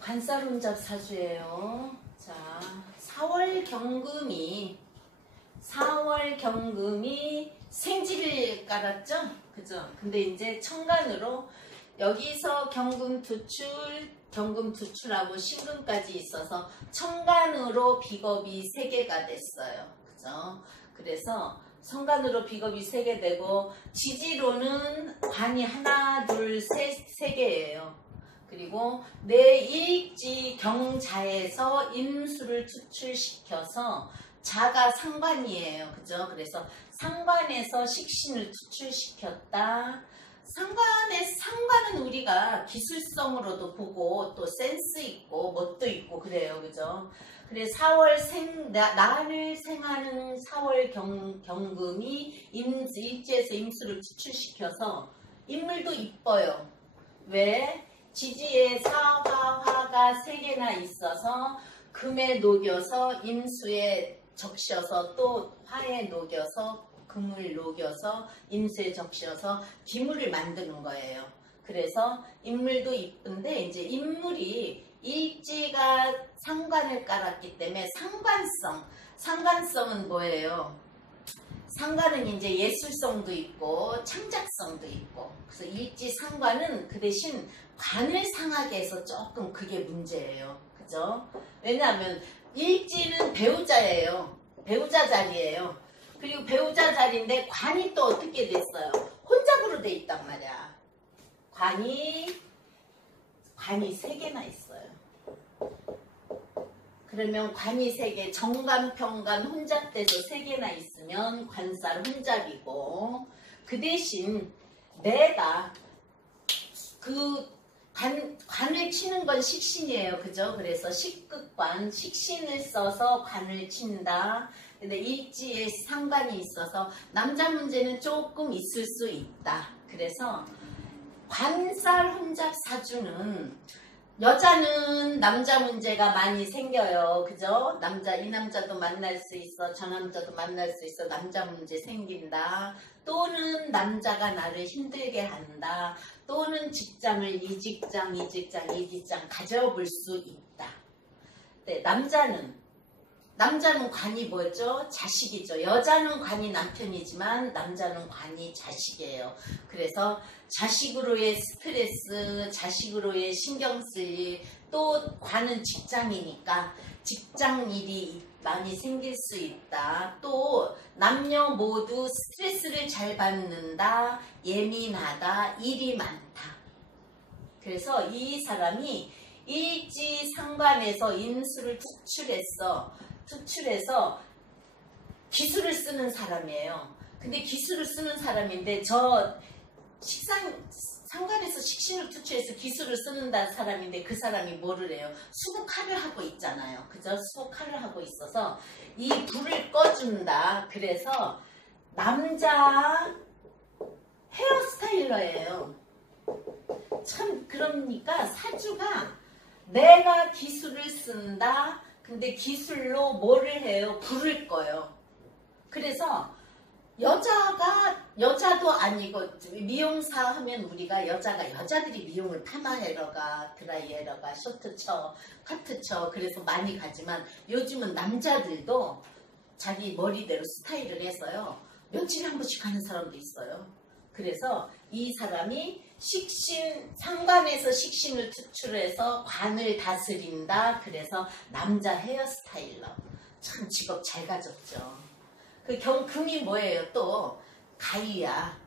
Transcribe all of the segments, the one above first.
관살혼잡 사주예요. 자, 4월 경금이 생지를 깔았죠? 그죠? 근데 이제 천간으로 여기서 경금 두출하고 신금까지 있어서 천간으로 비겁이 3개가 됐어요. 그죠? 그래서 천간으로 비겁이 3개 되고 지지로는 관이 하나, 둘, 셋, 3개예요. 그리고 내 일지 경자에서 임수를 투출시켜서 자가 상관이에요. 그죠? 그래서 상관에서 식신을 투출시켰다. 상관은 우리가 기술성으로도 보고 또 센스 있고 멋도 있고 그래요. 그죠? 그래서 나를 생하는 4월 경금이 일지에서 임수를 투출시켜서 인물도 이뻐요. 왜? 지지에 화가 3개나 있어서 금에 녹여서 임수에 적셔서 또 화에 녹여서 금을 녹여서 임수에 적셔서 기물을 만드는 거예요. 그래서 인물도 이쁜데 이제 인물이 일지가 상관을 깔았기 때문에 상관성은 뭐예요? 상관은 이제 예술성도 있고 창작성도 있고 그래서 일지 상관은 그 대신 관을 상하게 해서 조금 그게 문제예요. 그죠? 왜냐하면 일지는 배우자예요. 배우자 자리예요. 그리고 배우자 자리인데 관이 또 어떻게 됐어요? 혼잡으로 돼 있단 말이야. 관이 3개나 있어요. 그러면 관이 3개, 정관, 평관, 혼잡돼서 3개나 있으면 관살 혼잡이고 그 대신 내가 관을 치는 건 식신이에요. 그죠? 그래서 식극관, 식신을 써서 관을 친다. 근데 일지에 상관이 있어서 남자 문제는 조금 있을 수 있다. 그래서 관살 혼잡 사주는 여자는 남자 문제가 많이 생겨요. 그죠? 이 남자도 만날 수 있어. 저 남자도 만날 수 있어. 남자 문제 생긴다. 또는 남자가 나를 힘들게 한다. 또는 직장을 이 직장 가져볼 수 있다. 네, 남자는 관이 뭐죠? 자식이죠. 여자는 관이 남편이지만 남자는 관이 자식이에요. 그래서 자식으로의 스트레스, 자식으로의 신경 쓸 일, 또 관은 직장이니까 직장 일이 많이 생길 수 있다. 또 남녀 모두 스트레스를 잘 받는다. 예민하다. 일이 많다. 그래서 이 사람이 일지 상관에서 임수를 투출해서 기술을 쓰는 사람이에요. 근데 기술을 쓰는 사람인데 상관에서 식신을 투출해서 기술을 쓰는 사람인데 그 사람이 뭐를 해요? 수국화를 하고 있잖아요. 그죠? 수국화를 하고 있어서 이 불을 꺼준다. 그래서 남자 헤어스타일러예요. 참 그러니까 사주가 내가 기술을 쓴다. 근데 기술로 뭐를 해요? 불을 꺼요. 그래서 여자도 아니고 미용사 하면 우리가 여자들이 미용을 파마해러 가, 드라이해러 가, 쇼트 쳐, 커트 쳐 그래서 많이 가지만 요즘은 남자들도 자기 머리대로 스타일을 해서요. 며칠에 한 번씩 가는 사람도 있어요. 그래서 이 사람이 상관에서 식신을 투출해서 관을 다스린다. 그래서 남자 헤어스타일러. 참 직업 잘 가졌죠. 그 금이 뭐예요? 또 가위야.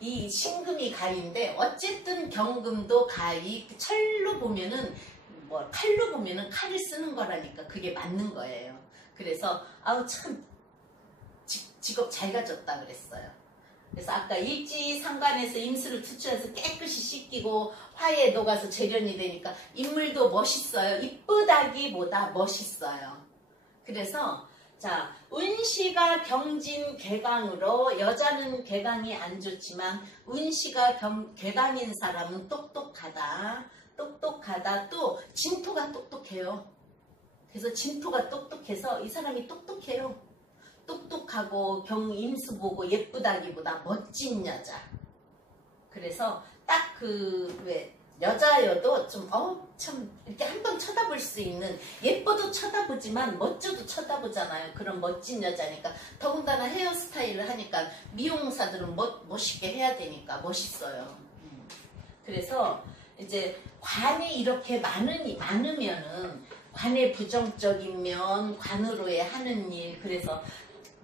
이 신금이 가위인데 어쨌든 경금도 가위. 칼로 보면은 칼을 쓰는 거라니까 그게 맞는 거예요. 그래서 참 직업 잘 가졌다 그랬어요. 그래서 아까 일지 상관에서 임수를 투출해서 깨끗이 씻기고 화에 녹아서 재련이 되니까 인물도 멋있어요. 이쁘다기보다 멋있어요. 그래서 자, 운시가 경진 개강으로 여자는 개강이 안 좋지만 운시가 개강인 사람은 똑똑하다. 또 진토가 똑똑해요. 그래서 진토가 똑똑해서 이 사람이 똑똑해요. 똑똑하고 임수 보고 예쁘다기보다 멋진 여자. 그래서 딱 여자여도 좀 참 이렇게 한번 쳐다볼 수 있는, 예뻐도 쳐다보지만 멋져도 쳐다보잖아요. 그런 멋진 여자니까. 더군다나 헤어스타일을 하니까 미용사들은 멋있게 해야 되니까 멋있어요. 그래서 이제 관이 이렇게 많으면은 관의 부정적인 면, 관으로의 하는 일, 그래서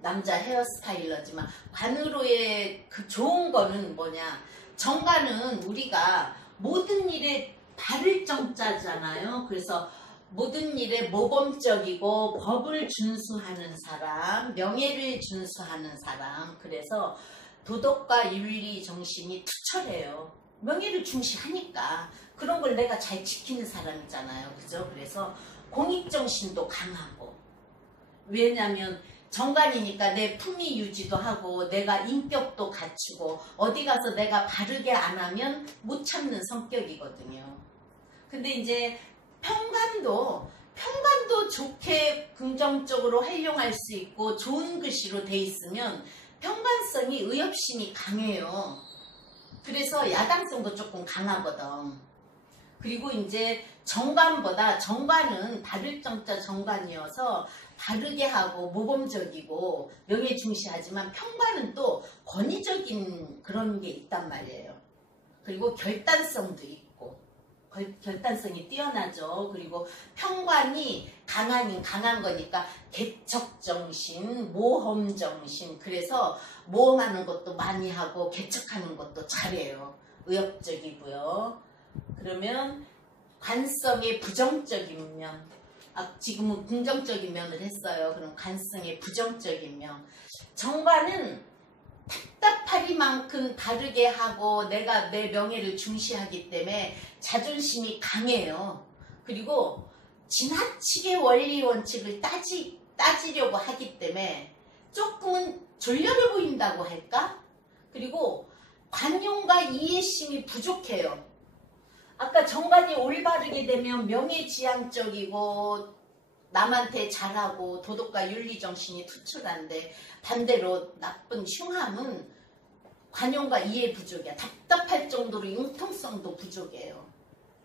남자 헤어스타일러지만 관으로의 그 좋은 거는 뭐냐, 정관은 우리가 모든 일에 발을 정자잖아요. 그래서 모든 일에 모범적이고 법을 준수하는 사람, 명예를 준수하는 사람, 그래서 도덕과 윤리 정신이 투철해요. 명예를 중시하니까 그런 걸 내가 잘 지키는 사람이잖아요. 그죠? 그래서 공익정신도 강하고, 왜냐면 정관이니까 내 품위 유지도 하고 내가 인격도 갖추고 어디 가서 내가 바르게 안 하면 못 참는 성격이거든요. 근데 이제 평관도 좋게 긍정적으로 활용할 수 있고 좋은 글씨로 돼 있으면 평관성이 의협심이 강해요. 그래서 야당성도 조금 강하거든. 그리고 이제 정관은 바를 정자 정관이어서 바르게 하고 모범적이고 명예 중시하지만 평관은 또 권위적인 그런 게 있단 말이에요. 그리고 결단성도 있고, 결단성이 뛰어나죠. 그리고 평관이 강한 거니까 개척정신, 모험정신, 그래서 모험하는 것도 많이 하고 개척하는 것도 잘해요. 의욕적이고요. 그러면 관성의 부정적인 면, 지금은 긍정적인 면을 했어요. 그럼 관성의 부정적인 면, 정관은 답답하리만큼 바르게 하고 내가 내 명예를 중시하기 때문에 자존심이 강해요. 그리고 지나치게 원리 원칙을 따지려고 하기 때문에 조금은 졸렬해 보인다고 할까? 그리고 관용과 이해심이 부족해요. 아까 정관이 올바르게 되면 명예지향적이고 남한테 잘하고 도덕과 윤리정신이 투철한데, 반대로 나쁜 흉함은 관용과 이해 부족이야. 답답할 정도로 융통성도 부족해요.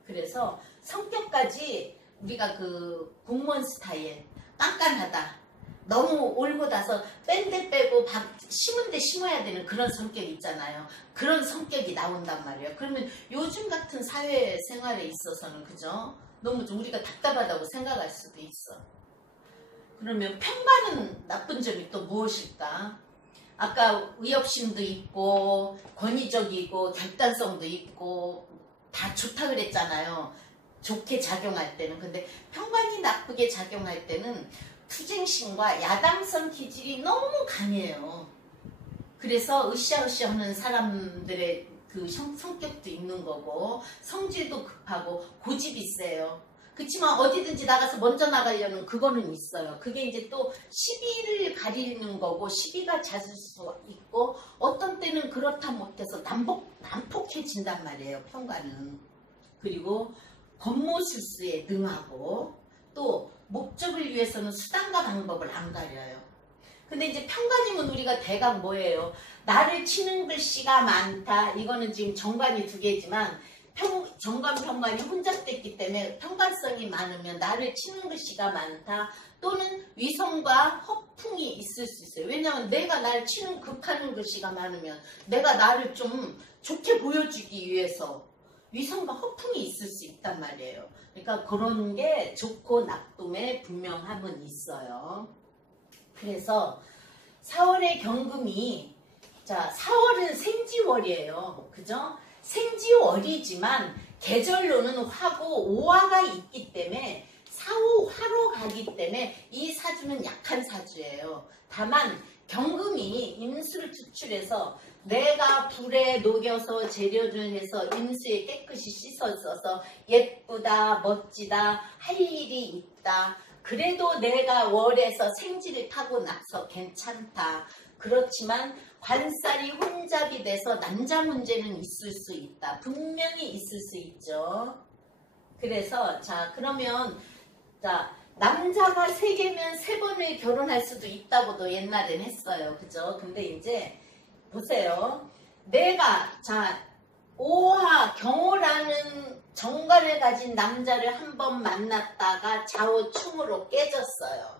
그래서 성격까지 우리가 그 공무원 스타일, 깐깐하다, 너무 올고 나서 뺀데 빼고 심은 데 심어야 되는 그런 성격 있잖아요. 그런 성격이 나온단 말이에요. 그러면 요즘 같은 사회생활에 있어서는, 그죠? 너무 좀 우리가 답답하다고 생각할 수도 있어. 그러면 평관은 나쁜 점이 또 무엇일까? 아까 의협심도 있고 권위적이고 결단성도 있고 다 좋다 그랬잖아요. 좋게 작용할 때는. 근데 평관이 나쁘게 작용할 때는 투쟁심과 야당성 기질이 너무 강해요. 그래서 으쌰으쌰 하는 사람들의 그 성격도 있는 거고, 성질도 급하고 고집이 세요. 그렇지만 어디든지 나가서 먼저 나가려는 그거는 있어요. 그게 이제 또 시비를 가리는 거고, 시비가 잦을 수 있고, 어떤 때는 그렇다 못해서 난폭해진단 말이에요, 평관은. 그리고 권모술수에 능하고, 또 목적을 위해서는 수단과 방법을 안 가려요. 근데 이제 평관이면 우리가 대강 뭐예요? 나를 치는 글씨가 많다. 이거는 지금 정관이 두 개지만 정관, 평관이 혼잡됐기 때문에 평관성이 많으면 나를 치는 글씨가 많다. 또는 위선과 허풍이 있을 수 있어요. 왜냐하면 내가 나를 치는 극하는 글씨가 많으면 내가 나를 좀 좋게 보여주기 위해서 위선과 허풍이 있을 수 있단 말이에요. 그러니까 그런 게 좋고 나쁨의 분명함은 있어요. 그래서 4월의 경금이, 자, 4월은 생지월이에요. 그죠? 생지월이지만 계절로는 화고 오화가 있기 때문에 사후화로 가기 때문에 이 사주는 약한 사주예요. 다만 경금이 임수를 투출해서 내가 불에 녹여서 재료를 해서 임수에 깨끗이 씻어줘서 예쁘다, 멋지다, 할 일이 있다. 그래도 내가 월에서 생지를 타고 나서 괜찮다. 그렇지만 관살이 혼잡이 돼서 남자 문제는 있을 수 있다. 분명히 있을 수 있죠. 그래서 자, 그러면 자, 남자가 3개면 3번을 결혼할 수도 있다고도 옛날엔 했어요. 그죠? 근데 이제 보세요. 내가 자, 오화, 경호라는 정관을 가진 남자를 한번 만났다가 좌우충으로 깨졌어요.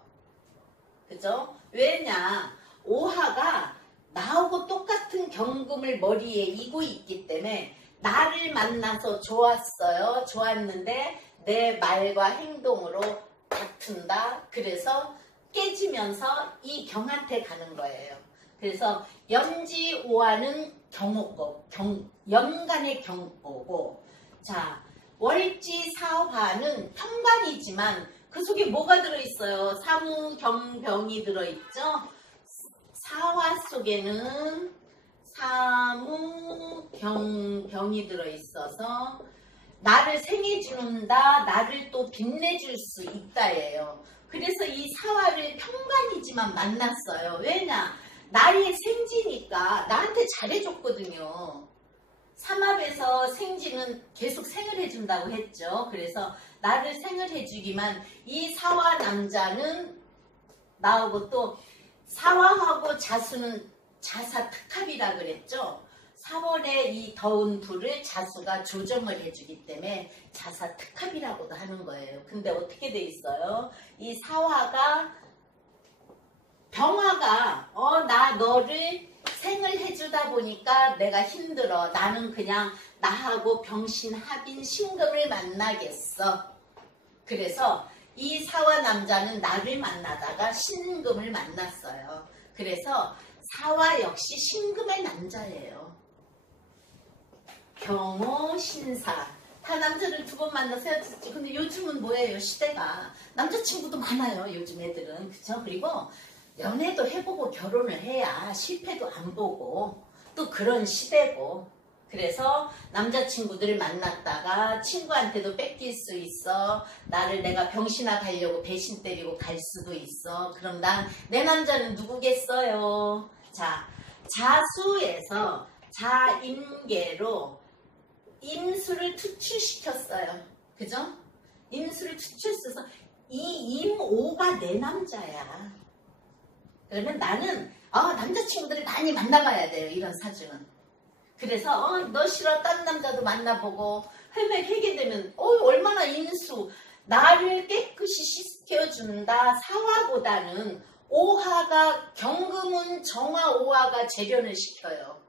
그죠? 왜냐? 오화가 나하고 똑같은 경금을 머리에 이고 있기 때문에 나를 만나서 좋았어요. 좋았는데 내 말과 행동으로 다툰다. 그래서 깨지면서 이 경한테 가는 거예요. 그래서 염지오화는 경호고, 연간의 경호고, 자, 월지사화는 현관이지만 그 속에 뭐가 들어있어요? 사무경병이 들어있죠? 사화 속에는 사무경병이 들어있어서 나를 생해주는다, 나를 또 빛내줄 수 있다예요. 그래서 이 사화를 현관이지만 만났어요. 왜냐? 나의 생지니까 나한테 잘해줬거든요. 삼합에서 생지는 계속 생을 해준다고 했죠. 그래서 나를 생을 해주기만 이 사화 남자는 나오고 또 사화하고 자수는 자사특합이라 그랬죠. 4월에 이 더운 불을 자수가 조정을 해주기 때문에 자사특합이라고도 하는 거예요. 근데 어떻게 돼 있어요? 이 사화가 병화가 나 너를 생을 해주다 보니까 내가 힘들어. 나는 그냥 나하고 병신합인 신금을 만나겠어. 그래서 이 사화 남자는 나를 만나다가 신금을 만났어요. 그래서 사화 역시 신금의 남자예요. 경호, 신사. 다 남자를 두 번 만나서 헤어졌지. 근데 요즘은 뭐예요? 시대가. 남자친구도 많아요. 요즘 애들은. 그쵸? 그리고 연애도 해보고 결혼을 해야 실패도 안 보고 또 그런 시대고. 그래서 남자친구들을 만났다가 친구한테도 뺏길 수 있어. 나를 내가 병신아 가려고 배신 때리고 갈 수도 있어. 그럼 난 내 남자는 누구겠어요? 자, 자수에서 자임계로 임수를 투출시켰어요. 그죠? 임수를 투출시켜서 이 임오가 내 남자야. 그러면 나는 남자친구들을 많이 만나봐야 돼요. 이런 사주는. 그래서 너 싫어 딴 남자도 만나보고 회게 되면 얼마나 인수 나를 깨끗이 씻겨준다. 사화보다는 오화가 경금은 정화 오화가 재련을 시켜요.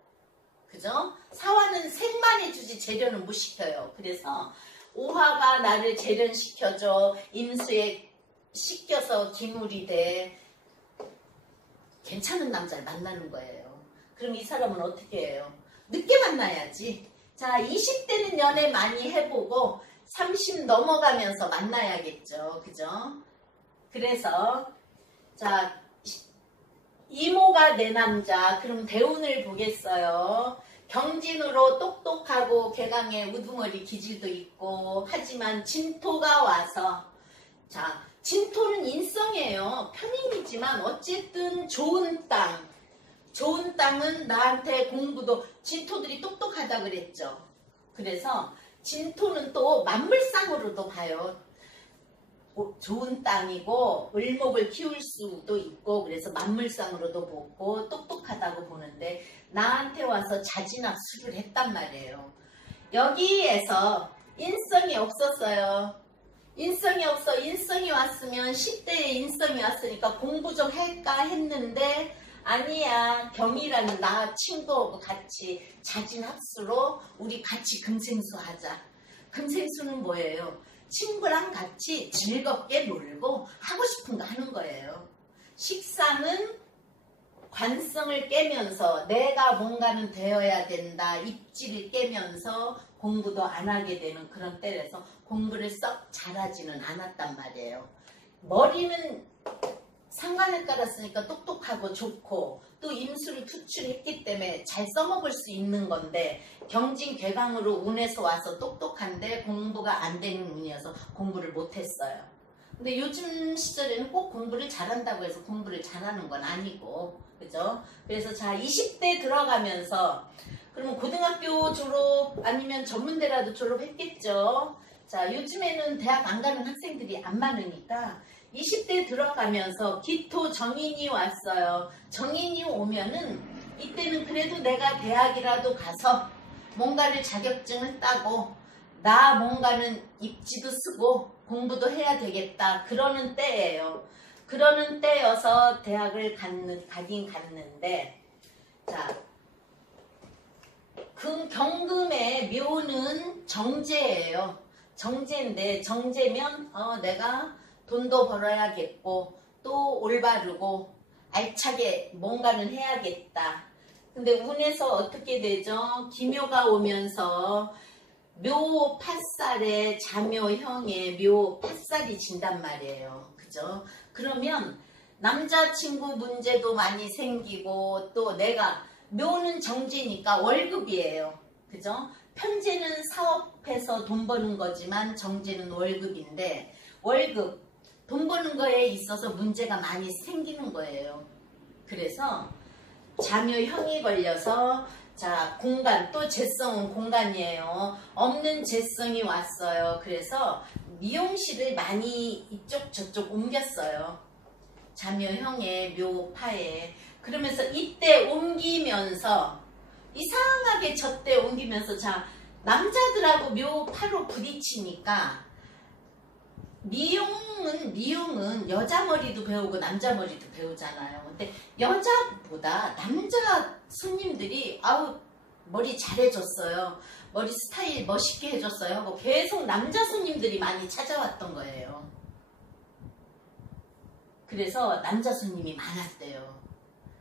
그죠? 사화는 생만 해주지 재련은 못 시켜요. 그래서 오화가 나를 재련시켜줘. 임수에 씻겨서 기물이 돼. 괜찮은 남자를 만나는 거예요. 그럼 이 사람은 어떻게 해요? 늦게 만나야지. 자, 20대는 연애 많이 해보고 30 넘어가면서 만나야겠죠. 그죠? 그래서 자, 이모가 내 남자. 그럼 대운을 보겠어요. 경진으로 똑똑하고 개강에 우두머리 기질도 있고 하지만 진토가 와서 자, 진토는 인성이에요. 편인이지만 어쨌든 좋은 땅. 좋은 땅은 나한테 공부도 진토들이 똑똑하다 그랬죠. 그래서 진토는 또 만물상으로도 봐요. 좋은 땅이고 을목을 키울 수도 있고 그래서 만물상으로도 보고 똑똑하다고 보는데 나한테 와서 자진학수를 했단 말이에요. 여기에서 인성이 없었어요. 인성이 없어. 인성이 왔으면 10대에 인성이 왔으니까 공부 좀 할까 했는데 아니야. 경이라는 나 친구하고 같이 자진학수로 우리 같이 금생수 하자. 금생수는 뭐예요? 친구랑 같이 즐겁게 놀고 하고 싶은 거 하는 거예요. 식상은 관성을 깨면서 내가 뭔가는 되어야 된다. 입지를 깨면서 공부도 안 하게 되는 그런 때라서 공부를 썩 잘하지는 않았단 말이에요. 머리는 상관을 깔았으니까 똑똑하고 좋고 또 임수를 투출했기 때문에 잘 써먹을 수 있는 건데 경진 괴강으로 운에서 와서 똑똑한데 공부가 안 되는 운이어서 공부를 못했어요. 근데 요즘 시절에는 꼭 공부를 잘한다고 해서 공부를 잘하는 건 아니고 그죠? 그래서 자 20대 들어가면서 그러면 고등학교 졸업 아니면 전문대라도 졸업했겠죠. 자 요즘에는 대학 안 가는 학생들이 안 많으니까 20대 들어가면서 기토 정인이 왔어요. 정인이 오면은 이때는 그래도 내가 대학이라도 가서 뭔가를 자격증을 따고 나 뭔가는 입지도 쓰고 공부도 해야 되겠다 그러는 때예요. 그러는 때여서 대학을 가긴 갔는데, 자, 경금의 묘는 정제예요. 정제인데, 정제면 내가 돈도 벌어야겠고 또 올바르고 알차게 뭔가는 해야겠다. 근데 운에서 어떻게 되죠? 기묘가 오면서 묘 팥살에 자묘형에 묘 팥살이 진단 말이에요. 그죠? 그러면 남자친구 문제도 많이 생기고, 또 내가 묘는 정제니까 월급이에요. 그죠? 편제는 사업해서 돈 버는 거지만 정제는 월급인데, 월급, 돈 버는 거에 있어서 문제가 많이 생기는 거예요. 그래서 자묘형이 걸려서, 자, 공간, 또 재성은 공간이에요. 없는 재성이 왔어요. 그래서 미용실을 많이 이쪽 저쪽 옮겼어요. 자묘형의 묘파에. 그러면서 이때 옮기면서 이상하게 저때 옮기면서, 자, 남자들하고 묘파로 부딪히니까 미용은 여자 머리도 배우고 남자 머리도 배우잖아요. 근데 여자보다 남자 손님들이 머리 잘해줬어요. 머리 스타일 멋있게 해줬어요 하고 계속 남자 손님들이 많이 찾아왔던 거예요. 그래서 남자 손님이 많았대요.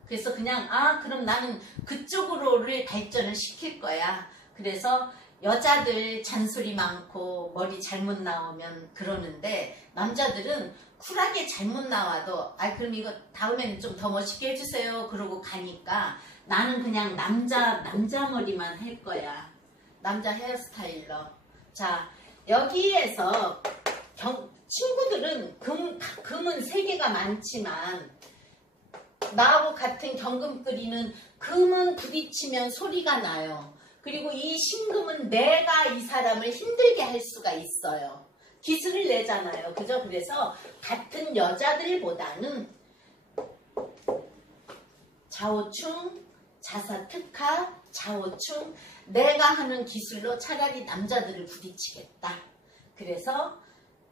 그래서 그냥 그럼 나는 그쪽으로를 발전을 시킬 거야. 그래서 여자들 잔소리 많고 머리 잘못 나오면 그러는데, 남자들은 쿨하게 잘못 나와도 그럼 이거 다음에는 좀 더 멋있게 해주세요 그러고 가니까, 나는 그냥 남자 머리만 할 거야. 남자 헤어스타일러. 자, 여기에서 친구들은 금은 세계가 많지만 나하고 같은 경금끓이는 금은 부딪히면 소리가 나요. 그리고 이 신금은 내가 이 사람을 힘들게 할 수가 있어요. 기술을 내잖아요. 그죠? 그래서 같은 여자들보다는 좌우충, 자사특하, 좌우충, 내가 하는 기술로 차라리 남자들을 부딪히겠다. 그래서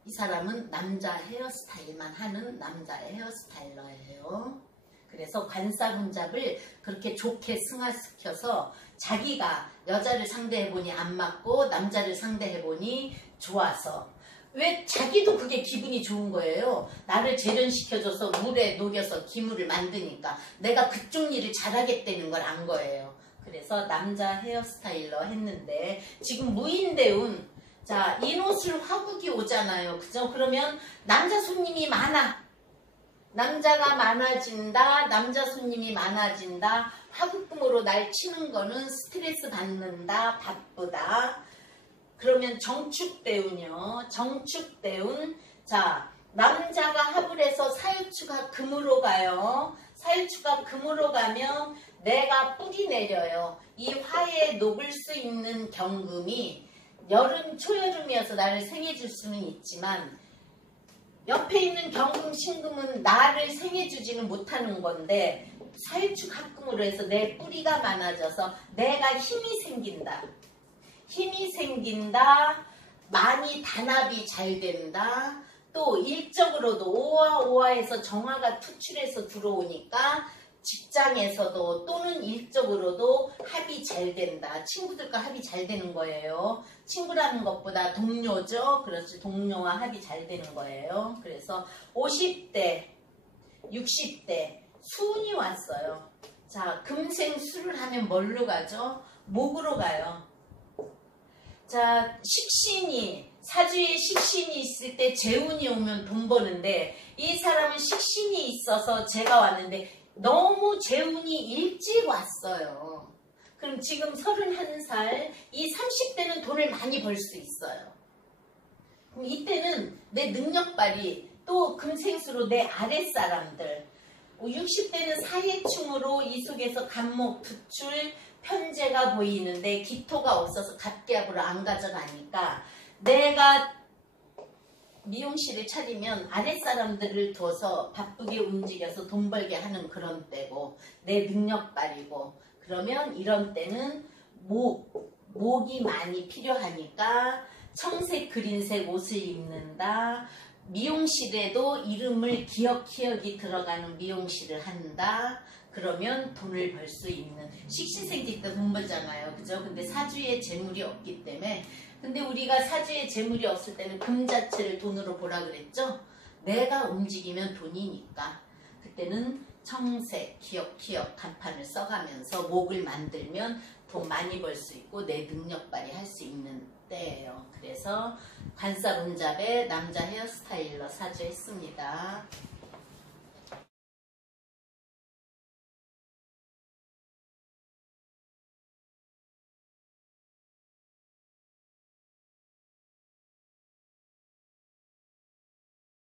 이 사람은 남자 헤어스타일만 하는 남자의 헤어스타일러예요. 그래서 관사분잡을 그렇게 좋게 승화시켜서 자기가 여자를 상대해보니 안 맞고 남자를 상대해보니 좋아서, 왜 자기도 그게 기분이 좋은 거예요. 나를 재련시켜줘서 물에 녹여서 기물을 만드니까 내가 그쪽 일을 잘하겠다는 걸 안 거예요. 그래서 남자 헤어스타일러 했는데, 지금 무인대운, 자, 인호술 화국이 오잖아요. 그죠? 그러면 남자 손님이 많아. 남자가 많아진다. 남자 손님이 많아진다. 화국금으로 날 치는 거는 스트레스 받는다. 바쁘다. 그러면 정축대운이요. 정축대운. 자, 남자가 합을 해서 사유추가 금으로 가요. 사유추가 금으로 가면 내가 뿌리 내려요. 이 화에 녹을 수 있는 경금이 초여름이어서 나를 생해줄 수는 있지만, 옆에 있는 경금, 신금은 나를 생해주지는 못하는 건데, 사유축 합금으로 해서 내 뿌리가 많아져서 내가 힘이 생긴다. 힘이 생긴다. 많이 단합이 잘 된다. 또 일적으로도 오화해서 정화가 투출해서 들어오니까 직장에서도 또는 일적으로도 합이 잘 된다. 친구들과 합이 잘 되는 거예요. 친구라는 것보다 동료죠. 그렇지. 동료와 합이 잘 되는 거예요. 그래서 50대, 60대 수운이 왔어요. 자, 금생수를 하면 뭘로 가죠? 목으로 가요. 자, 식신이, 사주에 식신이 있을 때 재운이 오면 돈 버는데, 이 사람은 식신이 있어서 제가 왔는데 너무 재운이 일찍 왔어요. 그럼 지금 31살, 이 30대는 돈을 많이 벌 수 있어요. 그럼 이때는 내 능력 발휘, 또 금생수로 내 아랫사람들, 60대는 사해충으로 이 속에서 간목, 투출, 편제가 보이는데 기토가 없어서 갑기압으로 안 가져가니까, 내가 미용실을 차리면 아랫사람들을 둬서 바쁘게 움직여서 돈 벌게 하는 그런 때고, 내 능력 발휘고, 그러면 이런 때는 목, 목이 많이 필요하니까 청색, 그린색 옷을 입는다. 미용실에도 이름을 기억이 들어가는 미용실을 한다. 그러면 돈을 벌 수 있는, 식신생지 때 돈 벌잖아요. 그죠? 근데 사주에 재물이 없기 때문에, 근데 우리가 사주에 재물이 없을 때는 금 자체를 돈으로 보라 그랬죠? 내가 움직이면 돈이니까 그때는 청색, 기억 간판을 써가면서 목을 만들면 돈 많이 벌 수 있고 내 능력 발휘할 수 있는 때예요. 그래서 관사문잡에 남자 헤어스타일러 사주했습니다.